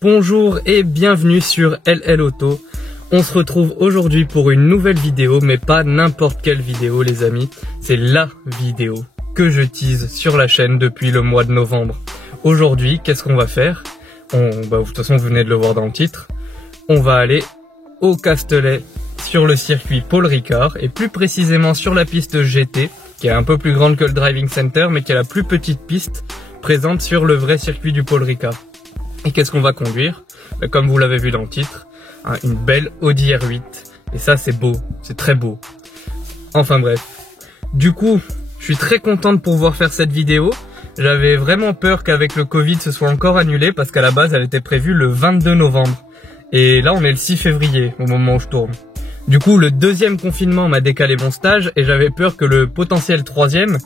Bonjour et bienvenue sur LL Auto. On se retrouve aujourd'hui pour une nouvelle vidéo, mais pas n'importe quelle vidéo les amis. C'est la vidéo que je tease sur la chaîne depuis le mois de novembre. Aujourd'hui, qu'est-ce qu'on va faire? De toute façon, vous venez de le voir dans le titre. On va aller au Castellet sur le circuit Paul Ricard et plus précisément sur la piste GT, qui est un peu plus grande que le Driving Center, mais qui est la plus petite piste présente sur le vrai circuit du Paul Ricard. Et qu'est-ce qu'on va conduire? Comme vous l'avez vu dans le titre, une belle Audi R8. Et ça, c'est beau, c'est très beau. Enfin bref. Du coup, je suis très content de pouvoir faire cette vidéo. J'avais vraiment peur qu'avec le Covid, ce soit encore annulé, parce qu'à la base, elle était prévue le 22 novembre. Et là, on est le 6 février, au moment où je tourne. Du coup, le deuxième confinement m'a décalé mon stage, et j'avais peur que le potentiel troisième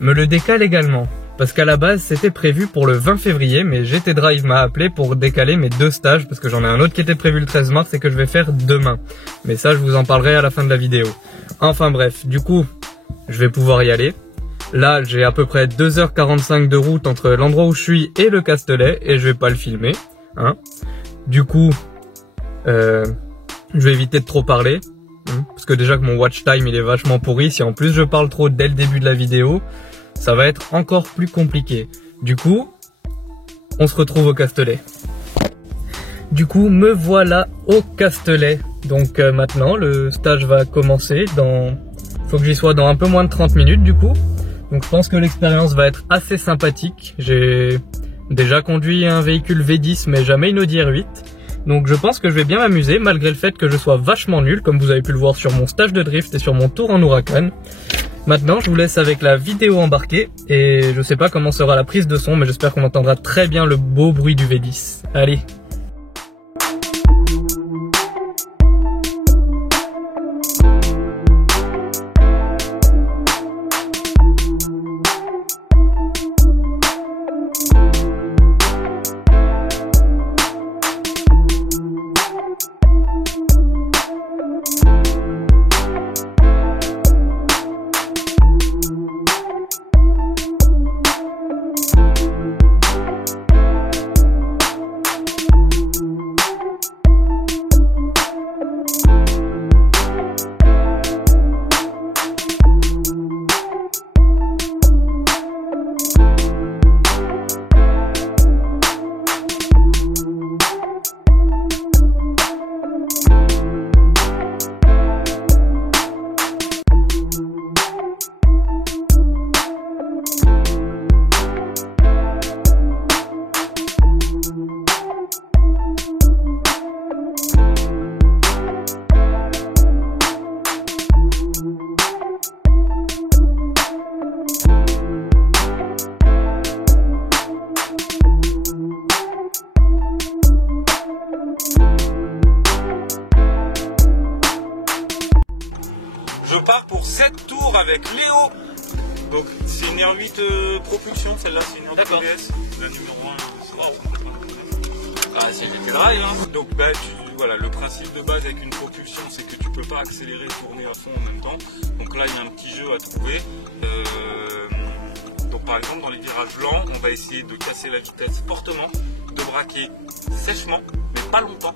me le décale également. Parce qu'à la base, c'était prévu pour le 20 février, mais GT Drive m'a appelé pour décaler mes deux stages, parce que j'en ai un autre qui était prévu le 13 mars et que je vais faire demain. Mais ça, je vous en parlerai à la fin de la vidéo. Enfin bref, du coup, je vais pouvoir y aller. Là, j'ai à peu près 2h45 de route entre l'endroit où je suis et le Castellet, et je vais pas le filmer. Du coup, je vais éviter de trop parler, parce que déjà que mon watch time il est vachement pourri. Si en plus je parle trop dès le début de la vidéo, ça va être encore plus compliqué. Du coup, on se retrouve au Castellet. Du coup, me voilà au Castellet. Donc maintenant, le stage va commencer faut que j'y sois dans un peu moins de 30 minutes du coup. Donc je pense que l'expérience va être assez sympathique. J'ai déjà conduit un véhicule V10, mais jamais une Audi R8. Donc je pense que je vais bien m'amuser, malgré le fait que je sois vachement nul, comme vous avez pu le voir sur mon stage de drift et sur mon tour en Huracan. Maintenant, je vous laisse avec la vidéo embarquée, et je sais pas comment sera la prise de son, mais j'espère qu'on entendra très bien le beau bruit du V10. Allez! Je pars pour 7 tours avec Léo. Donc c'est une R8 propulsion, celle-là c'est une R8 ABS. La numéro 1, c'est GT Drive. Donc voilà, le principe de base avec une propulsion, c'est que tu peux pas accélérer et tourner à fond en même temps. Donc là il y a un petit jeu à trouver. Donc par exemple dans les virages lents, on va essayer de casser la vitesse fortement, de braquer sèchement, mais pas longtemps,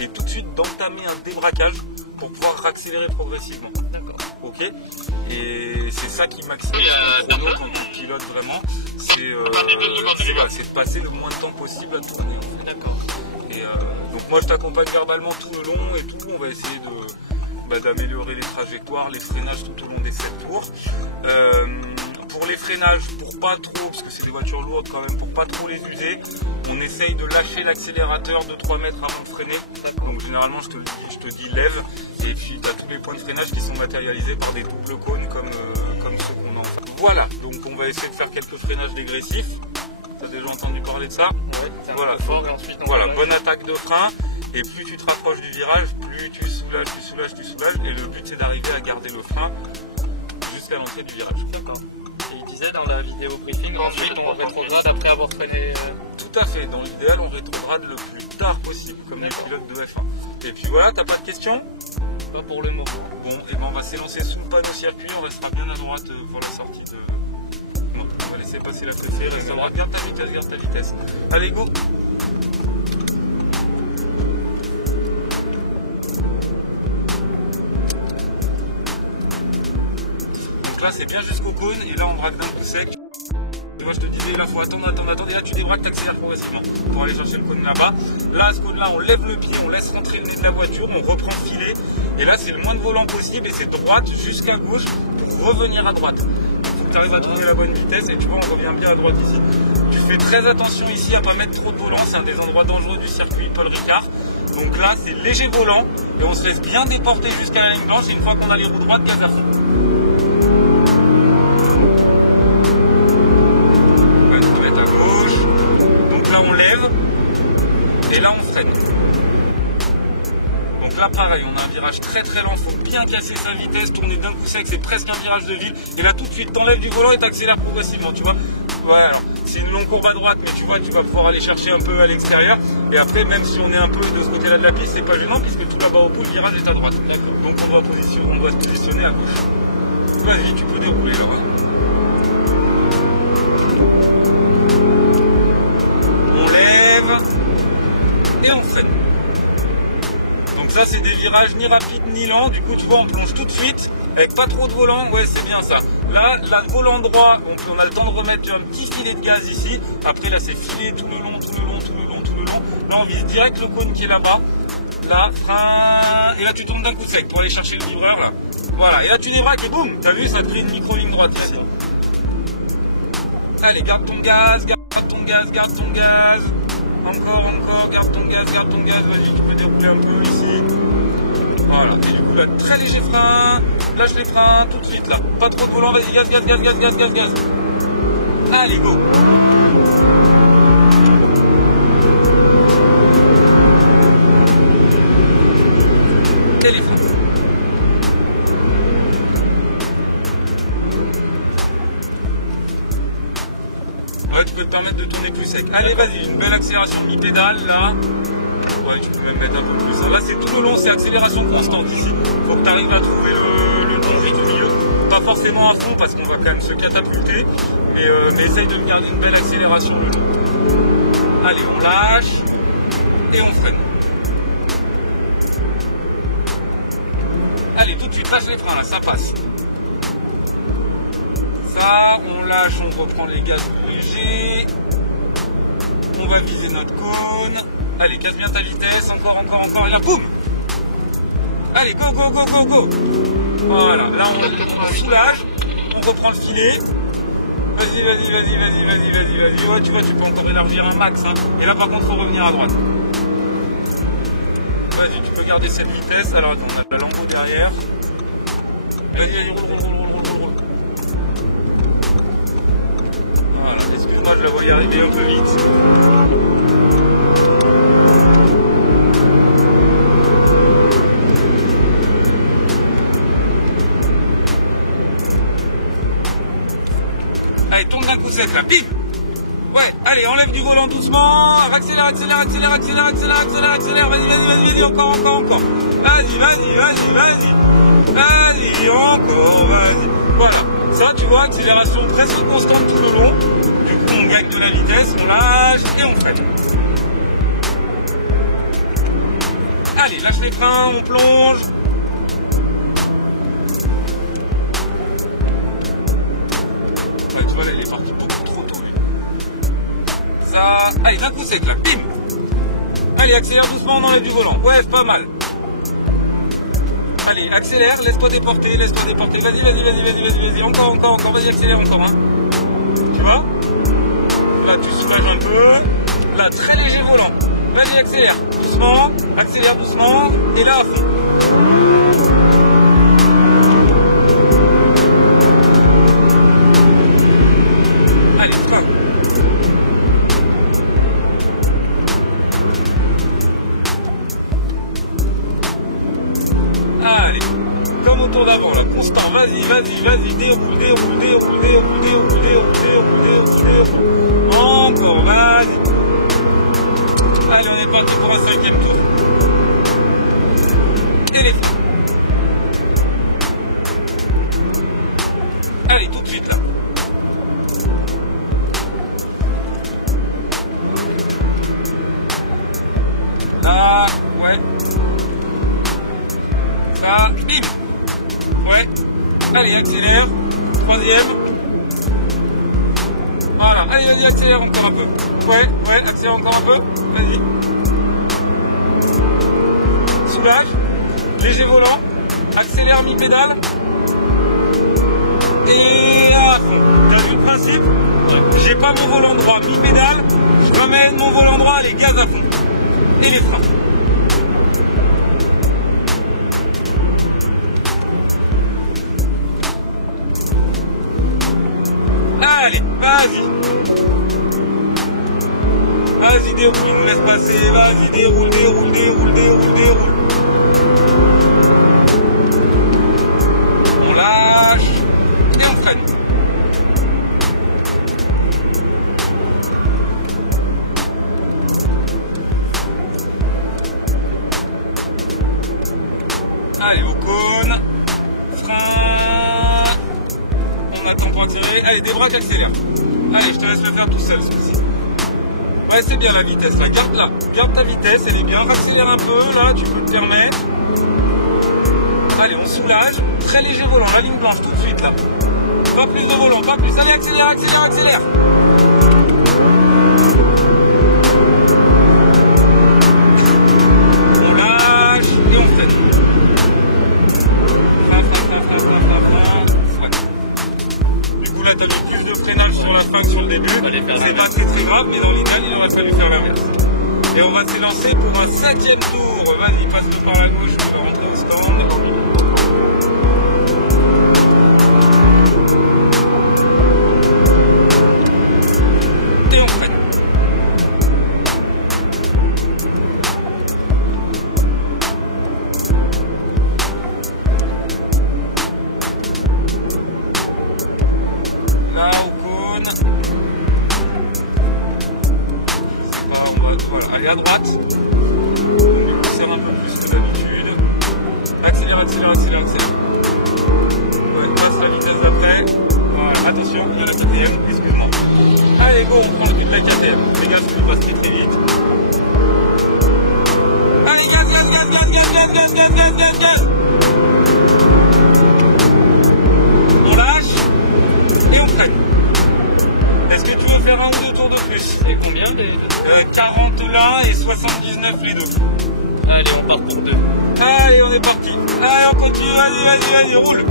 et tout de suite d'entamer un débraquage pour pouvoir accélérer progressivement. D'accord. Ok. Et c'est ça qui maximise le chrono quand tu pilotes vraiment. C'est de passer le moins de temps possible à tourner. D'accord. Et donc moi je t'accompagne verbalement tout le long et tout. On va essayer d'améliorer les trajectoires, les freinages tout au long des 7 tours. Pour les freinages, pour pas trop, parce que c'est des voitures lourdes quand même, pour pas trop les user, on essaye de lâcher l'accélérateur de 3 mètres avant de freiner. Donc généralement je te dis lève, et puis tu as tous les points de freinage qui sont matérialisés par des doubles cônes comme ceux qu'on a en fait. Voilà, donc on va essayer de faire quelques freinages dégressifs. Tu as déjà entendu parler de ça? Ouais, voilà, fort, et ensuite bonne attaque de frein, et plus tu te rapproches du virage, plus tu soulages, et le but c'est d'arriver à garder le frein jusqu'à l'entrée du virage. D'accord. Et il disait dans la vidéo briefing, ensuite on rétrograde après avoir freiné. Tout à fait, dans l'idéal on rétrograde le plus tard possible, comme les pilotes de F1. Et puis voilà, t'as pas de questions? Pas pour le moment. Bon, et ben on va s'élancer sous le panneau circuit, on restera bien à droite pour la sortie de... Bon, on va laisser passer la préférée, restera, garde ta vitesse. Allez, go! c'est bien jusqu'au cône, et là on braque d'un coup sec. Et moi je te disais, là faut attendre, et là tu débraques, t'accélères progressivement pour aller chercher le cône là-bas. Là à ce cône là on lève le pied, on laisse rentrer le nez de la voiture, on reprend le filet, et là c'est le moins de volant possible, et c'est droite jusqu'à gauche pour revenir à droite. Il faut que tu arrives à trouver la bonne vitesse, et tu vois on revient bien à droite ici. Tu fais très attention ici à pas mettre trop de volant, c'est un des endroits dangereux du circuit Paul Ricard. Donc là c'est léger volant, et on se laisse bien déporter jusqu'à la ligne blanche, et une fois qu'on a les roues droites, gaz à fond. Là on lève et là on freine. Donc là pareil, on a un virage très très lent, faut bien casser sa vitesse, tourner d'un coup sec, c'est presque un virage de ville. Et là tout de suite t'enlèves du volant et t'accélères progressivement, tu vois. Ouais, alors c'est une longue courbe à droite, mais tu vois, tu vas pouvoir aller chercher un peu à l'extérieur. Et après, même si on est un peu de ce côté-là de la piste, c'est pas gênant puisque tout là-bas au bout, le virage est à droite. Donc on doit se positionner à gauche. Vas-y, tu peux dérouler là. Ouais. Et on freine. Donc ça c'est des virages ni rapides ni lents, du coup tu vois on plonge tout de suite avec pas trop de volant, ouais c'est bien ça. Là le volant droit, on a le temps de remettre un petit filet de gaz ici, après là c'est filet tout le long. Là on vise direct le cône qui est là-bas, là frein, et là tu tournes d'un coup sec pour aller chercher le vibreur là. Voilà, et là tu débraques et boum, t'as vu ça te crée une micro-ligne droite ici. Allez, garde ton gaz. Encore, garde ton gaz, vas-y, tu peux dérouler un peu ici. Voilà, et du coup là, très léger frein, lâche les freins, tout de suite là. Pas trop de volant, vas-y, gaz. Allez, go. Et les freins. Ouais, tu peux te permettre de tourner plus sec. Allez, vas-y, une belle accélération mi-pédale, là. Ouais, tu peux même mettre un peu plus. Là, c'est tout le long, c'est accélération constante ici. Faut que tu arrives à trouver le bon rythme au milieu. Pas forcément à fond, parce qu'on va quand même se catapulter. Mais essaye de garder une belle accélération le long. Allez, on lâche. Et on freine. Allez, tout de suite, lâche les freins, là, ça passe. On lâche, on reprend les gaz légers. On va viser notre cône. Allez, casse bien ta vitesse. Encore. Et là, boum. Allez, go. Voilà, là on soulage. On reprend le filet. Vas-y. Ouais, tu vois, tu peux encore élargir un max. Hein. Et là, par contre, faut revenir à droite. Vas-y, tu peux garder cette vitesse. Alors, attends, on a la lambeau derrière. Vas-y, roule. Excuse-moi, je la vois y arriver un peu vite. Allez, tourne d'un coup sec là, bim. Ouais, allez, enlève du volant doucement. Accélère. Vas-y, encore. Vas-y, encore. Voilà. Ça, tu vois, accélération presque constante tout le long. Du coup, on gagne de la vitesse, on lâche et on freine. Allez, lâche les freins, on plonge. Ouais, tu vois, là, il est parti beaucoup trop tôt, lui. Ça... Allez, d'un coup sec, là, bim. Allez, accélère doucement, on enlève du volant. Ouais, pas mal. Allez, accélère, laisse-toi déporter. Vas-y. Encore. Vas-y, accélère encore. Hein. Tu vois? Là, tu soulages un peu. Là, très léger volant. Vas-y, accélère. Doucement. Et là, à fond. Allez, frein. Allez, comme au tour d'avant, là, constant, vas-y, déroule. Encore, vas-y. Allez, on est parti pour un 5e tour. Et les freins. Allez, tout de suite, là. Là, ouais. Ça, bim. Ouais. Allez, accélère. troisième. Voilà, allez, vas-y, accélère encore un peu. Ouais, accélère encore un peu. Vas-y. Soulage. Léger volant. Accélère mi-pédale. Et à fond. T'as vu le principe? J'ai pas mon volant droit mi-pédale. Je ramène mon volant droit, les gaz à fond. Et les freins. Allez, vas-y. Vas-y, déroule, il nous laisse passer. Vas-y, déroule. On lâche. Et on freine. Allez, au cône. Frein. On attend pour tirer. Allez, débraque, accélère. Allez, je te laisse le faire tout seul, celui-ci. Ouais, c'est bien la vitesse, là. Garde ta vitesse, elle est bien. Accélère un peu, là, tu peux te permettre. Allez, on soulage. Très léger volant, la ligne blanche, tout de suite, là. Pas plus de volant, pas plus. Allez, accélère. On lâche et on freine. Là, tu as le plus de freinage sur la fin que sur le début. C'est pas très grave, mais dans l'idéal, il aurait fallu faire l'inverse. Et on va s'élancer pour un 7e tour. Vas-y, passe-le par la gauche, on va rentrer au stand. Et on freine. Là, au cône. Voilà, allez à droite. On serre un peu plus que d'habitude. Accélère. Ouais, passe la vitesse d'après. Voilà, attention, il y a la KTM, excuse-moi. Allez, go, on prend le triple KTM. Les gars, ça passe très vite. Allez, gaz. On lâche et on freine. Est-ce que tu veux faire un ou deux tours de plus? Et combien les 40 là et 79 les deux. Allez, on part pour 2. Allez, on est parti. Allez, on continue. Vas-y, roule.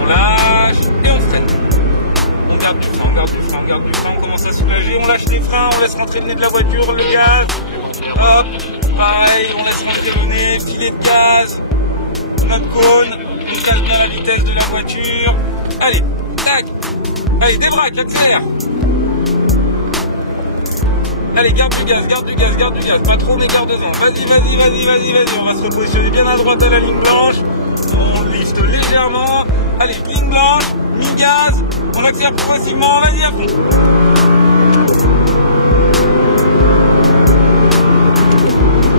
On lâche et on freine. On garde du frein, on commence à soulager. On lâche les freins, on laisse rentrer le nez de la voiture, le gaz. Hop, pareil, on laisse rentrer le nez, filet de gaz. Notre cône, on calme bien la vitesse de la voiture. Allez, tac. Allez, débraque, accélère. Allez, garde du gaz. Pas trop d'écart-de-vent. Vas-y. On va se repositionner bien à droite à la ligne blanche. On liste légèrement. Allez, ligne blanche, mi-gaz. On accélère progressivement. Vas-y, à fond.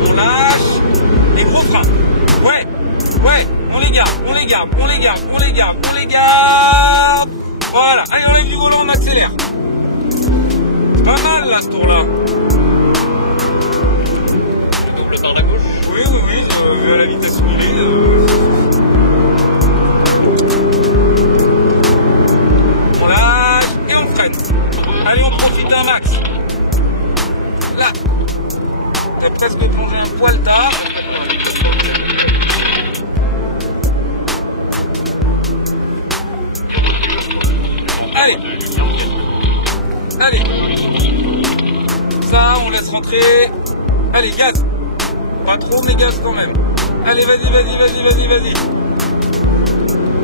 On lâche. Et gros frein. Ouais, on les garde. Voilà, allez, on lève du volant, on accélère. C'est pas mal là ce tour-là. Le double dans la gauche. Oui, à la vitesse où il est. On lâche et on freine. Allez, on profite d'un max. Là, t'as presque plongé un poil tard. Allez. Ça, on laisse rentrer. Allez, gaz. Pas trop, mais gaz quand même. Allez, vas-y.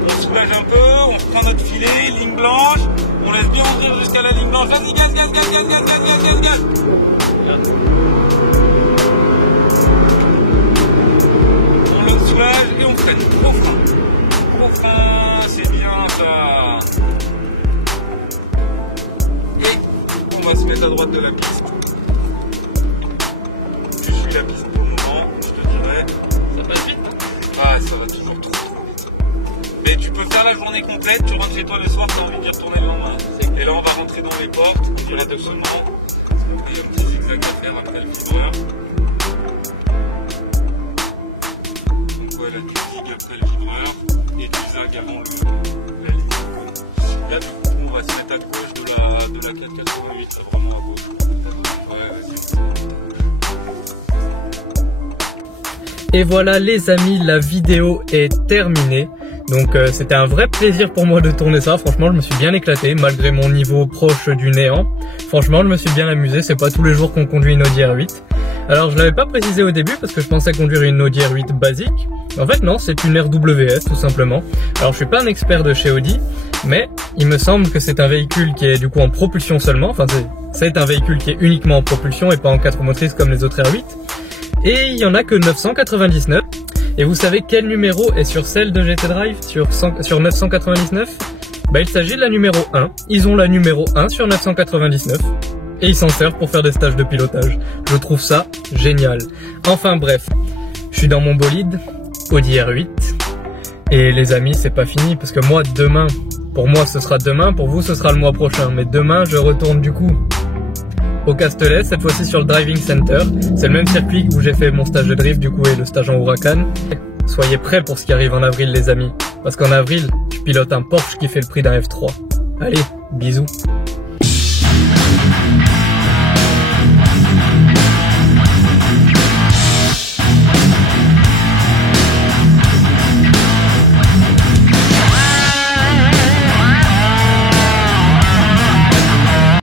On soulage un peu, on prend notre filet, ligne blanche. On laisse bien rentrer jusqu'à la ligne blanche. Vas-y, gaz. On le soulage et on freine. Gros frein, c'est bien ça. On va se mettre à droite de la piste. Je suis la piste pour le moment, je te dirais. Ça passe vite? Ah, ça va toujours trop vite. Mais tu peux faire la journée complète, tu rentres chez toi le soir, tu as envie d'y retourner le lendemain. Et là, on va rentrer dans les portes, on dirait doucement. Il y a un petit zag à faire après le vibreur. Donc voilà, du zig après le vibreur et du zag avant la ligne. Là du coup on va se mettre à gauche de la 488, là vraiment à gauche. Ouais, vas-y. Et voilà les amis, la vidéo est terminée. Donc c'était un vrai plaisir pour moi de tourner ça. Franchement, je me suis bien éclaté malgré mon niveau proche du néant. Franchement, je me suis bien amusé. C'est pas tous les jours qu'on conduit une Audi R8. Alors je l'avais pas précisé au début parce que je pensais conduire une Audi R8 basique. En fait non, c'est une RWS tout simplement. Alors je suis pas un expert de chez Audi, mais il me semble que c'est un véhicule qui est du coup en propulsion seulement. Enfin c'est un véhicule qui est uniquement en propulsion et pas en 4 motrices comme les autres R8. Et il y en a que 999. Et vous savez quel numéro est sur celle de GT Drive sur 999? Bah il s'agit de la numéro 1. Ils ont la numéro 1 sur 999. Et ils s'en servent pour faire des stages de pilotage. Je trouve ça génial. Enfin bref, je suis dans mon bolide, Audi R8. Et les amis, c'est pas fini parce que moi demain, pour moi ce sera demain, pour vous ce sera le mois prochain. Mais demain je retourne du coup au Castellet, cette fois-ci sur le Driving Center. C'est le même circuit où j'ai fait mon stage de drift du coup et le stage en Huracan. Soyez prêts pour ce qui arrive en avril les amis. Parce qu'en avril, je pilote un Porsche qui fait le prix d'un F3. Allez, bisous.